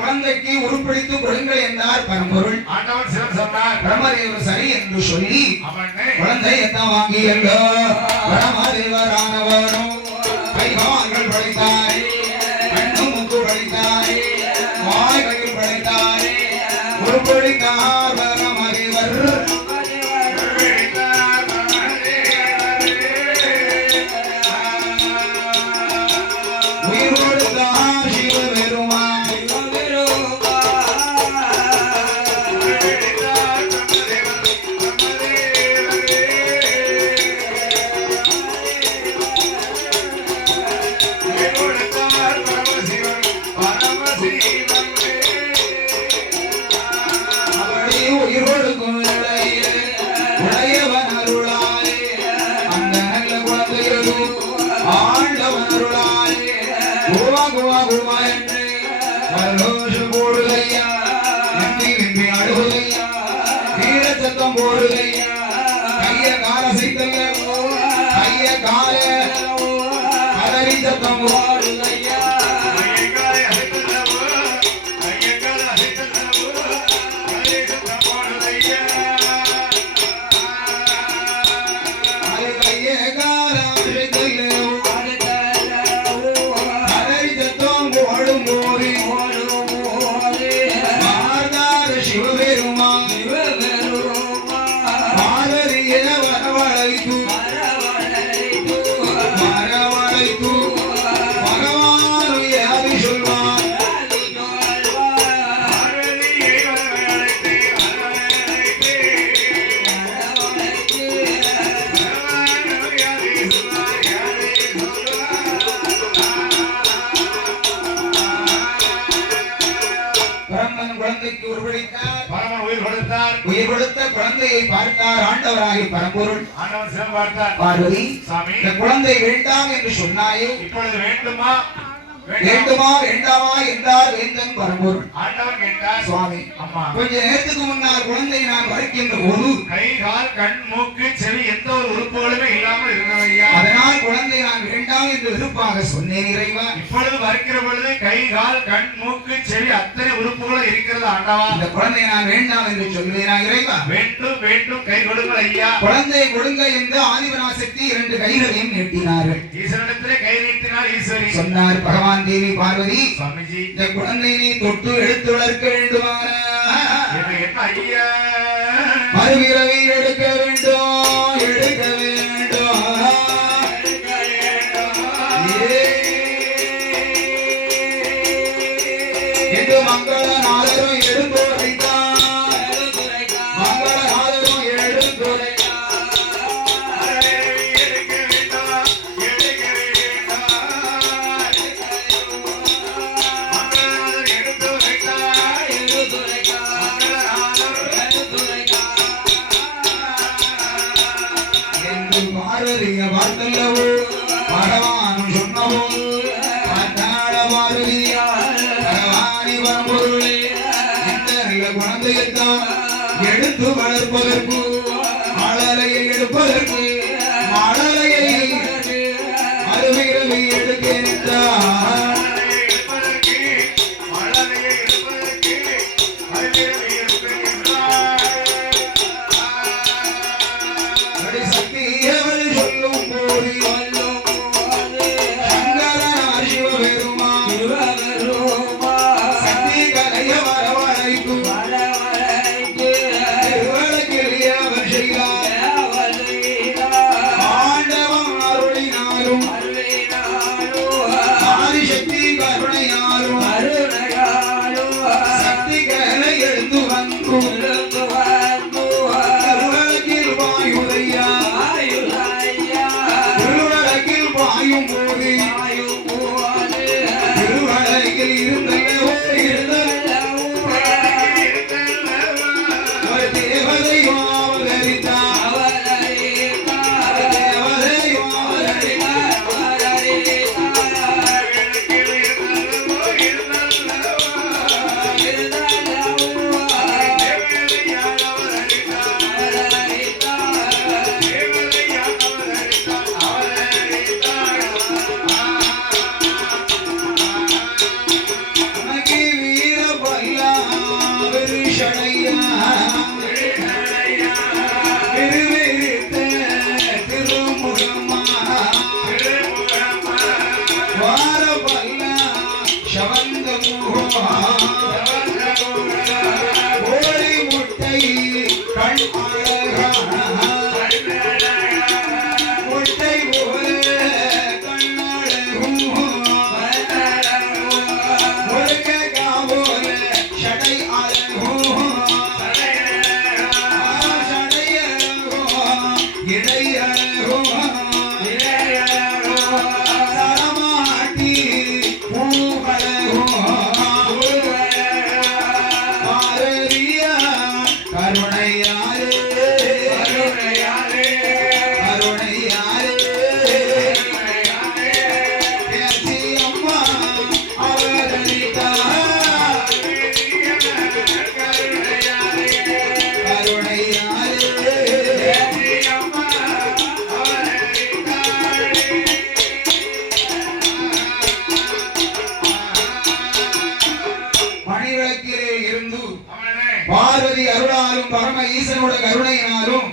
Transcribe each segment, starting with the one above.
குழந்தைக்கு உருப்படித்து கொடுங்கள் என்றார் பரம்பொருள். ஆண்டவர் சிவன் சொன்னார். பிரம்மதேவர் சரி என்று சொல்லி குழந்தை எத்தான் வாங்கி எங்க பிரம்மதேவரானவரும் கைகால்கள் படைத்தாரே, கண்ணு மூக்கு படைத்தாரே, வாய் கையில் படைத்தாரே, உருப்படித்தார் பிரம்மதேவர். கைய கால சைத்தல்ல கைய கால கலரி சத்தம் ஓடுதையா உயிர் கொடுத்த குழந்தையை பார்த்தார் ஆண்டவராகி பரம்பொருள். ஆண்டவர் சிவன் பார்த்தார். பார்வதி, இந்த குழந்தை வேண்டாம் என்று சொன்னாயே, இப்பொழுது வேண்டுமா வேண்டுமா வேண்டாமா என்றார் வேந்தன் பரம்பொருள். ஆண்டவர் கேட்டார். சுவாமி, அம்மா கொஞ்ச நேரத்துக்கு முன்னால் குழந்தை நான் வரைக்கின்ற போது கை கால் கண் மூக்கு செவி எந்த ஒரு உறுப்புகளுமே இல்லாமல் இருக்கிறதையா, அதனால் குழந்தை நான் வேண்டாம் என்று விருப்பாக சொன்னேன் இறைவா. இப்பொழுது வரைக்கிற பொழுது கை கால் கண் மூக்கு செவி அத்தனை உறுப்புகளும் இருக்கிறது ஆண்டவா. இந்த குழந்தை நான் வேண்டாம் என்று சொல்வேனா இறைவா? வேண்டும் வேண்டும், கை கொடுங்கள் ஐயா. குழந்தை கொடுங்க என்று ஆதிபராசக்தி 2 கைகளையும் நீட்டினார்கள். ஈஸ்வரனிடத்திலே கை நீட்டினார் ஈஸ்வரி. சொன்னார் பகவான் தேவி பார்வதி, சுவாமிஜி இந்த குழந்தை நீ தொட்டு எடுத்து வளர்க்க வேண்டுமானா? என்ன ஐயா மறுபிறவி எடுக்க வேண்டும் எடுக்க வேண்டும் என்று மங்களநாதரும் எடுத்துரைத்தார் மங்களநாதரும் எடுத்துரைத்தார் பாரதிய பார்த்தல்லவோ பகவான் சொன்னவோ பார்த்தாள பாரதியா பகவானி வரம்பொருள் இந்த குழந்தையத்தான் எடுத்து வளர்ப்பதற்கு மழலையை எடுப்பதற்கு மழலையை அருவிரவி எடுக்க நின்றார் பார்வதி அருளாலும் பரம ஈசனோட கருணையினாலும்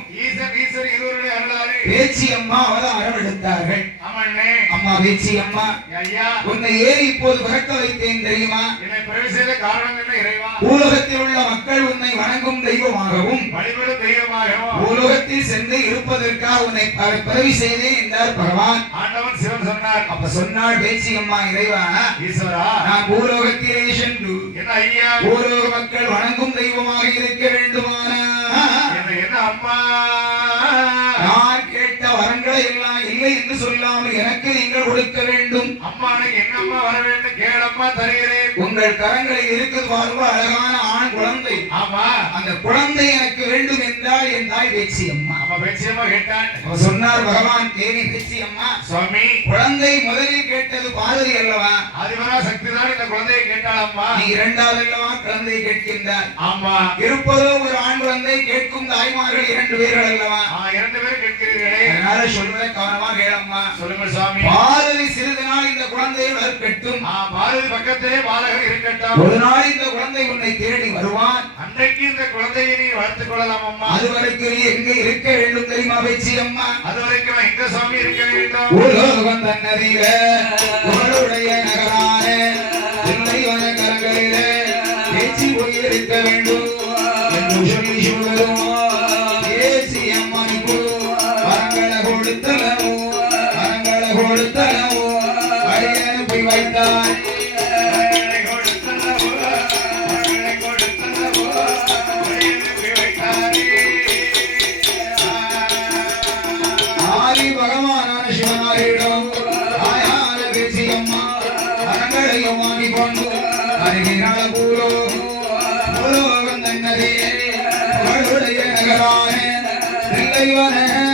பேச்சி அம்மா அவதாரம் எடுத்தார்கள். அம்மா பேச்சி அம்மா உன்னை ஏறி இப்போது பிறக்க வைத்தேன் தெரியுமா? பூலோகத்தில் உள்ள மக்கள் உன்னை வணங்கும் தெய்வமாகவும் பூலோகத்தில் சென்று இருப்பதற்காக உன்னை பிறவி செய்தேன் என்றார் பகவான். அப்ப சொன்னாள் பேச்சி அம்மா, இறைவா நான் பூலோகத்திலே சென்று பூலோக மக்கள் வணங்கும் தெய்வமாக இருக்க வேண்டுமானா நான் கேட்ட வரங்களை எல்லாம் இல்லை என்று சொல்லாமல் எனக்கு நீங்கள் கொடுக்க வேண்டும். அம்மா எங்கம்மா வர வேண்டும் கேளம்மா தருகிறேன். உங்கள் கரங்களில் இருக்குது பாருங்க அழகான ஆண் குழந்தை. ஆமா, அந்த குழந்தை எனக்கு வேண்டும் என்றால் என் தாய் பேச்சி அம்மா. பேச்சி அம்மா கேட்டான். அவ சொன்னார் பகவான் தேவி பேச்சி அம்மா, சுவாமி குழந்தை முதலில் கேட்டது பார்வதி அல்லவா? ஆதிபரா சக்தி தான் இந்த குழந்தையை கேட்டாள். அம்மா நீ இரண்டாவது அல்லவா குழந்தையை கேட்கின்றார்? ஆமா, இருப்பதோ ஒரு ஆண் குழந்தை, கேட்கும் தாய்மார்கள் 2 பேர்கள் அல்லவா? 2 பேர் கேட்கிறீர்களே, அதனால சொல்வதை கவனமா கேளம்மா. சொல்லுங்கள் சுவாமி. பார்வதி சிறிது நாள் இந்த குழந்தையை வளர்க்கட்டும். பார்வதி பக்கத்திலே பாலகர் இருக்கட்டும். ஒரு நாள் இந்த குழந்தை உன்னை தேடி வருவான். அன்றைக்கு இந்த குழந்தையை நீ வளர்த்துக் கொள்ளலாம் அம்மா. அதுவரைக்கும் நீ எங்க இருக்க வேண்டும் தெரியுமா பேச்சி அம்மா? அதுவரைக்கும் எங்க சுவாமி இருக்க வேண்டும்? உலோகம் தன்னதில உங்களுடைய நகரான இறைவன கரங்களிலே பேச்சி போய் இருக்க வேண்டும் என்று சொல்லி சொல்லுவோம். நகரான தில்லைவன